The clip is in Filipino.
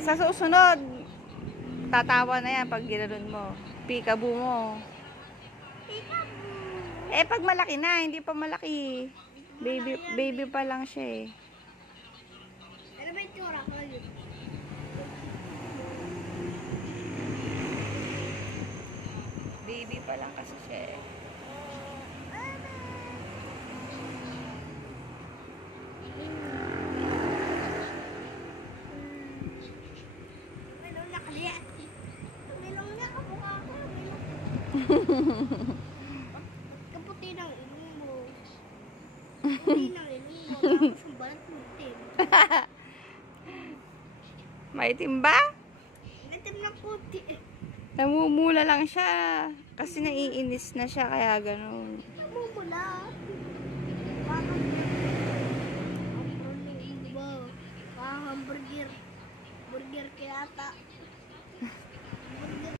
Sa susunod, tatawa na yan pag ginanon mo. Peekaboo mo. Eh, pag malaki na, hindi pa malaki. Baby pa lang siya eh. Ano ba yung tura ko yun? Baby pa lang kasi siya eh. Milong na kaliya. Milong na kamukha ko. Kaputi ng ilong mo. Kaputi ng ilong mo. Tapos ang balat mo itim. Maitim ba? Itim na puti. Namumula lang siya. Kasi naiinis na siya kaya ganun. Namumula. Hamburger. Burger kaya ata.